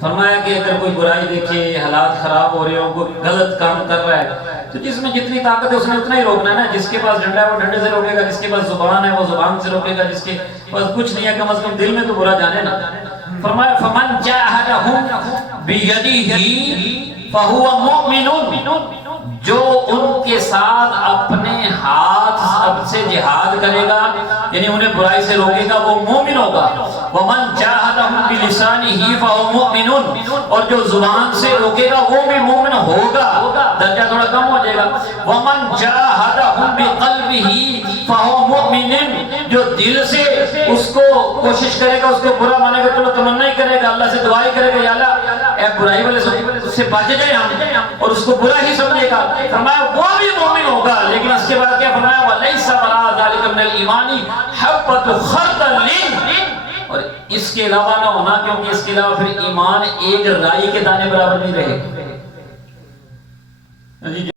فرمایا کہ اگر کوئی برائی دیکھے، حالات خراب ہو رہے ہوں، کوئی غلط کام کر رہا ہے، تو جس میں جتنی طاقت ہے اس نے اتنا ہی روکنا ہے نا۔ جس کے پاس ڈنڈا ہے وہ ڈنڈے سے روکے گا، جس کے پاس زبان ہے وہ زبان سے روکے گا، جس کے پاس کچھ نہیں ہے کم از کم دل میں تو برا جانے نا۔ فرمایا فمن جاہدہم بیدہ فہو مؤمن، جو ان کے ساتھ اپنے ہاتھ سے جہاد کرے گا، یعنی انہیں برائی سے روکے گا، وہ مومن ہوگا۔ ومن جاہدہم بلسانہ فہو مؤمن، اور جو زبان سے روکے گا وہ بھی مومن ہوگا، درجہ تھوڑا کم ہو جائے گا۔ ومن جاہدہم بقلبہ فہو مؤمن، جو دل سے اس کو کوشش کرے گا، اس کو برا مانے گا، چلو تمنا ہی کرے گا، اللہ سے دعائی کرے گا، یا اللہ اے برائی والے سے بچ جائے ہم، اور اس کو برا ہی سمجھے گا، فرمایا وہ بھی مومن ہوگا۔ لیکن اس کے بعد کیا فرمایا؟ وَلَيْسَ وَرَاءَ ذَلِكَ مِنَ الْإِيمَانِ حَبَّةُ خَرْدَلٍ، اور اس کے علاوہ نہ ہونا، کیونکہ اس کے علاوہ پھر ایمان ایک رائی کے دانے برابر نہیں رہے۔